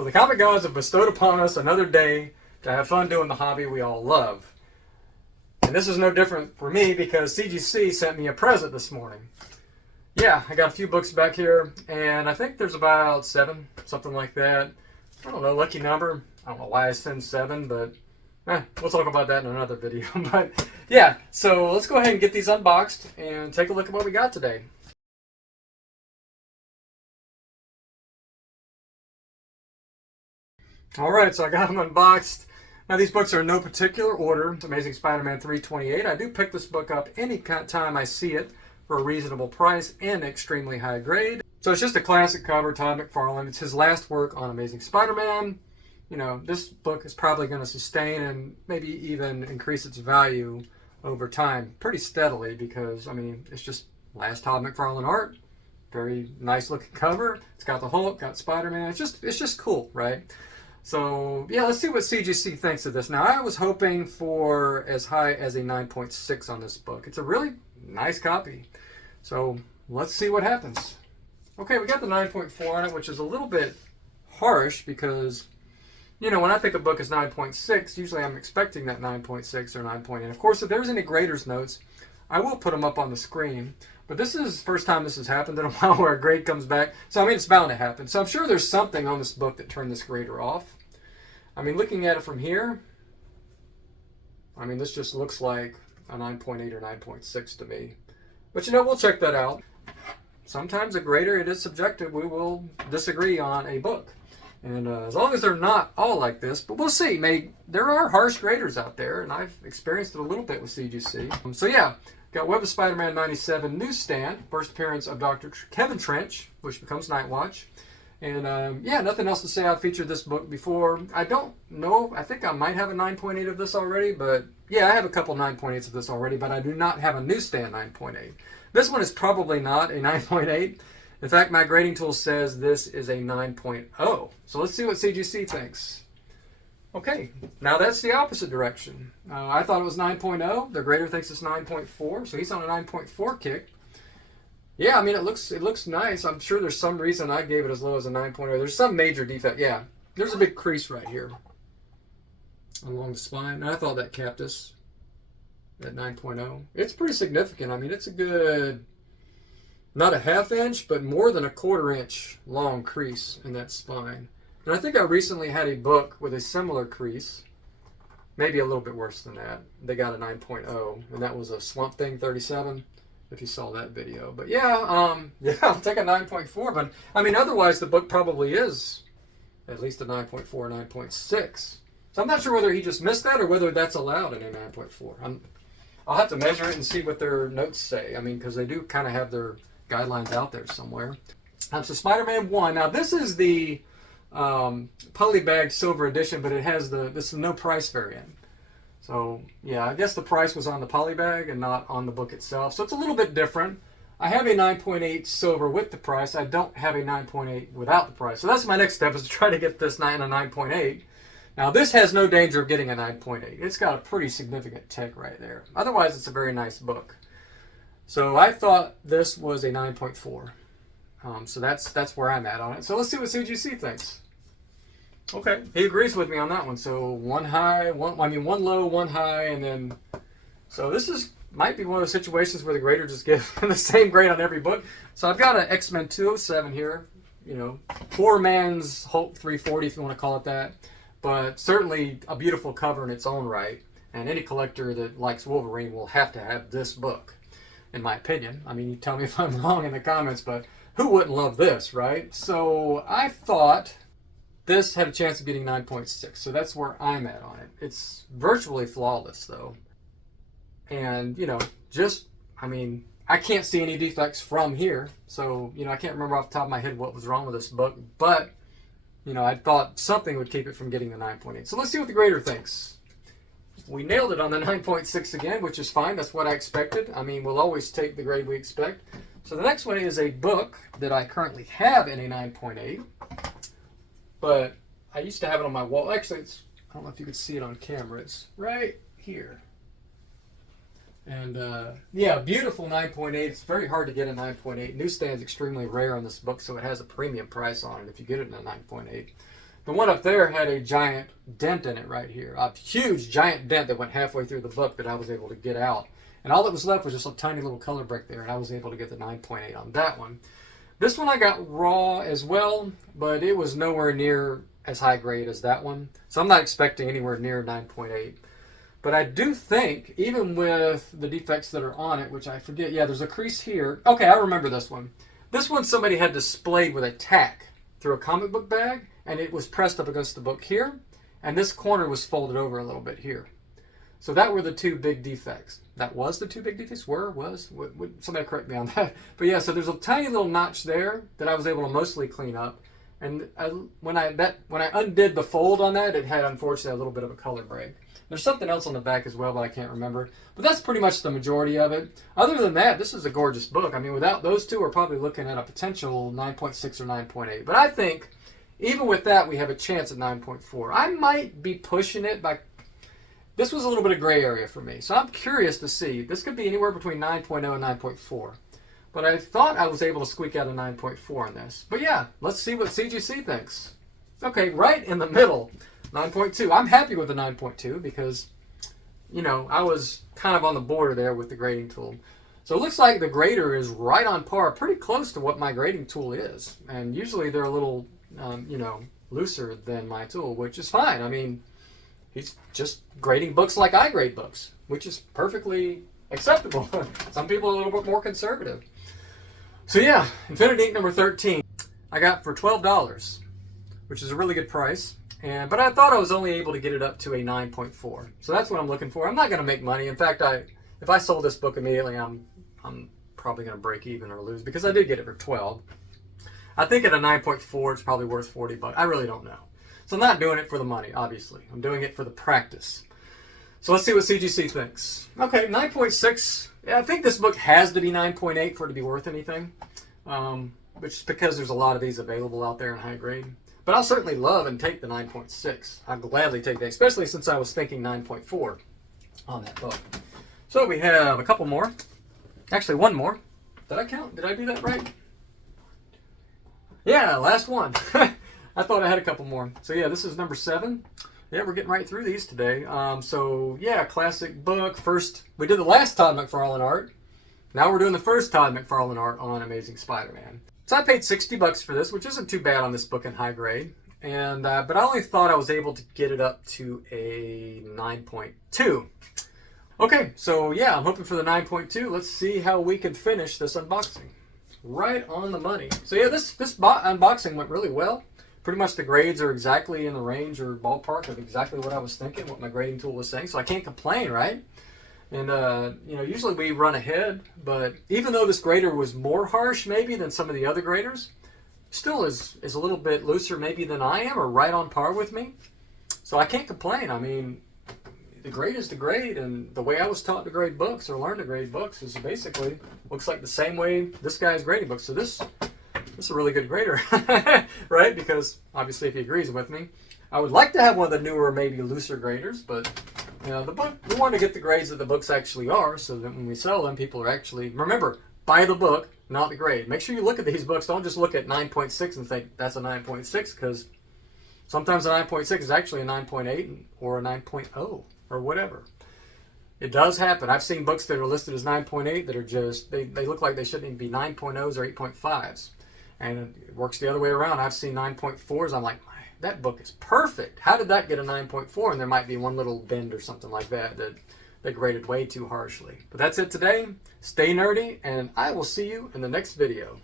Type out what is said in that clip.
So the comic gods have bestowed upon us another day to have fun doing the hobby we all love. And this is no different for me because CGC sent me a present this morning. Yeah, I got a few books back here, and I think there's about 7, something like that. I don't know, lucky number. I don't know why I send 7, but we'll talk about that in another video. But yeah, so let's go ahead and get these unboxed and take a look at what we got today. Alright, so I got them unboxed. Now these books are in no particular order. It's Amazing Spider-Man 328. I do pick this book up any time I see it for a reasonable price and extremely high grade. So it's just a classic cover, Todd McFarlane. It's his last work on Amazing Spider-Man. You know, this book is probably going to sustain and maybe even increase its value over time pretty steadily because, I mean, it's just last Todd McFarlane art. Very nice looking cover. It's got the Hulk, got Spider-Man. It's just cool, right? So yeah, let's see what CGC thinks of this. Now I was hoping for as high as a 9.6 on this book. It's a really nice copy. So let's see what happens. Okay, we got the 9.4 on it, which is a little bit harsh because, you know, when I think a book is 9.6, usually I'm expecting that 9.6 or 9.8. Of course, if there's any grader's notes, I will put them up on the screen. But this is the first time this has happened in a while where a grade comes back. So, I mean, it's bound to happen. So I'm sure there's something on this book that turned this grader off. I mean, looking at it from here, I mean, this just looks like a 9.8 or 9.6 to me. But, you know, we'll check that out. Sometimes a grader, it is subjective. We will disagree on a book. And as long as they're not all like this, but we'll see. There are harsh graders out there, and I've experienced it a little bit with CGC. So, yeah. Got Web of Spider-Man 97 newsstand, first appearance of Dr. Kevin Trench, which becomes Nightwatch. And yeah, nothing else to say. I've featured this book before. I don't know. I think I might have a 9.8 of this already, but yeah, I have a couple 9.8s of this already, but I do not have a newsstand 9.8. This one is probably not a 9.8. In fact, my grading tool says this is a 9.0. So let's see what CGC thinks. Okay, now that's the opposite direction. I thought it was 9.0. The grader thinks it's 9.4, so he's on a 9.4 kick. Yeah, I mean, it looks nice. I'm sure there's some reason I gave it as low as a 9.0. There's some major defect. Yeah, there's a big crease right here along the spine. And I thought that capped us at 9.0. It's pretty significant. I mean, it's a good, not a ½ inch, but more than a ¼ inch long crease in that spine. And I think I recently had a book with a similar crease, maybe a little bit worse than that. They got a 9.0, and that was a Swamp Thing 37, if you saw that video. But yeah, yeah, I'll take a 9.4. But I mean, otherwise the book probably is at least a 9.4, 9.6. So I'm not sure whether he just missed that or whether that's allowed in a 9.4. I'll have to measure it and see what their notes say. I mean, because they do kind of have their guidelines out there somewhere. So Spider-Man 1. Now this is the polybagged silver edition, but it has this is no price variant. So yeah, I guess the price was on the polybag and not on the book itself. So it's a little bit different. I have a 9.8 silver with the price. I don't have a 9.8 without the price. So that's my next step, is to try to get this in a 9.8. Now this has no danger of getting a 9.8. It's got a pretty significant tick right there. Otherwise, it's a very nice book. So I thought this was a 9.4. So that's where I'm at on it. So let's see what CGC thinks. Okay, he agrees with me on that one. So one low, one high, and then, so this might be one of those situations where the grader just gives the same grade on every book. So I've got an X-Men 207 here, you know, poor man's Hulk 340 if you want to call it that, but certainly a beautiful cover in its own right. And any collector that likes Wolverine will have to have this book, in my opinion. I mean, you tell me if I'm wrong in the comments, but who wouldn't love this, right? So I thought this had a chance of getting 9.6, so that's where I'm at on it. It's virtually flawless, though. And, you know, I mean, I can't see any defects from here. So, you know, I can't remember off the top of my head what was wrong with this book. But, you know, I thought something would keep it from getting the 9.8. So let's see what the grader thinks. We nailed it on the 9.6 again, which is fine. That's what I expected. I mean, we'll always take the grade we expect. So the next one is a book that I currently have in a 9.8. But I used to have it on my wall. Actually, I don't know if you could see it on camera. It's right here. And yeah, beautiful 9.8. It's very hard to get a 9.8. Newsstand's extremely rare on this book, so it has a premium price on it if you get it in a 9.8. The one up there had a giant dent in it right here. A huge giant dent that went halfway through the book that I was able to get out. And all that was left was just a tiny little color break there, and I was able to get the 9.8 on that one. This one I got raw as well, but it was nowhere near as high grade as that one. So I'm not expecting anywhere near 9.8. But I do think, even with the defects that are on it, which I forget, yeah, there's a crease here. Okay, I remember this one. This one somebody had displayed with a tack through a comic book bag, and it was pressed up against the book here, and this corner was folded over a little bit here. So that were the two big defects. That was the two big defects? Somebody correct me on that. But yeah, so there's a tiny little notch there that I was able to mostly clean up. And when I undid the fold on that, it had, unfortunately, a little bit of a color break. There's something else on the back as well, but I can't remember. But that's pretty much the majority of it. Other than that, this is a gorgeous book. I mean, without those two, we're probably looking at a potential 9.6 or 9.8. But I think, even with that, we have a chance at 9.4. I might be pushing it by... This was a little bit of gray area for me. So I'm curious to see. This could be anywhere between 9.0 and 9.4. But I thought I was able to squeak out a 9.4 on this. But yeah, let's see what CGC thinks. Okay, right in the middle. 9.2. I'm happy with the 9.2 because, you know, I was kind of on the border there with the grading tool. So it looks like the grader is right on par, pretty close to what my grading tool is. And usually they're a little, you know, looser than my tool, which is fine. I mean, he's just grading books like I grade books, which is perfectly acceptable. Some people are a little bit more conservative. So yeah, Infinity Ink number 13 I got for $12, which is a really good price. But I thought I was only able to get it up to a 9.4. So that's what I'm looking for. I'm not going to make money. In fact, if I sold this book immediately, I'm probably going to break even or lose because I did get it for 12. I think at a 9.4, it's probably worth 40 bucks. I really don't know. So I'm not doing it for the money, obviously. I'm doing it for the practice. So let's see what CGC thinks. Okay, 9.6. Yeah, I think this book has to be 9.8 for it to be worth anything, which is because there's a lot of these available out there in high grade. But I'll certainly love and take the 9.6. I'll gladly take that, especially since I was thinking 9.4 on that book. So we have a couple more. Actually, one more. Did I count? Did I do that right? Yeah, last one. I thought I had a couple more. So yeah, this is number 7. Yeah, we're getting right through these today. So yeah, classic book. First, we did the last Todd McFarlane art. Now we're doing the first Todd McFarlane art on Amazing Spider-Man. So I paid 60 bucks for this, which isn't too bad on this book in high grade. And but I only thought I was able to get it up to a 9.2. Okay, so yeah, I'm hoping for the 9.2. Let's see how we can finish this unboxing. Right on the money. So yeah, this unboxing went really well. Pretty much the grades are exactly in the range or ballpark of exactly what I was thinking, what my grading tool was saying. So I can't complain, right? And, you know, usually we run ahead, but even though this grader was more harsh maybe than some of the other graders, still is a little bit looser maybe than I am or right on par with me. So I can't complain. I mean, the grade is the grade, and the way I was taught to grade books or learn to grade books is basically looks like the same way this guy's grading books. So this is a really good grader, right? Because obviously if he agrees with me, I would like to have one of the newer, maybe looser graders, but you know, the book, we want to get the grades that the books actually are so that when we sell them, people are actually, remember, buy the book, not the grade. Make sure you look at these books. Don't just look at 9.6 and think that's a 9.6 because sometimes a 9.6 is actually a 9.8 or a 9.0 or whatever. It does happen. I've seen books that are listed as 9.8 that are just, they look like they shouldn't even be 9.0s or 8.5s. And it works the other way around. I've seen 9.4s. I'm like, that book is perfect. How did that get a 9.4? And there might be one little bend or something like that that graded way too harshly. But that's it today. Stay nerdy, and I will see you in the next video.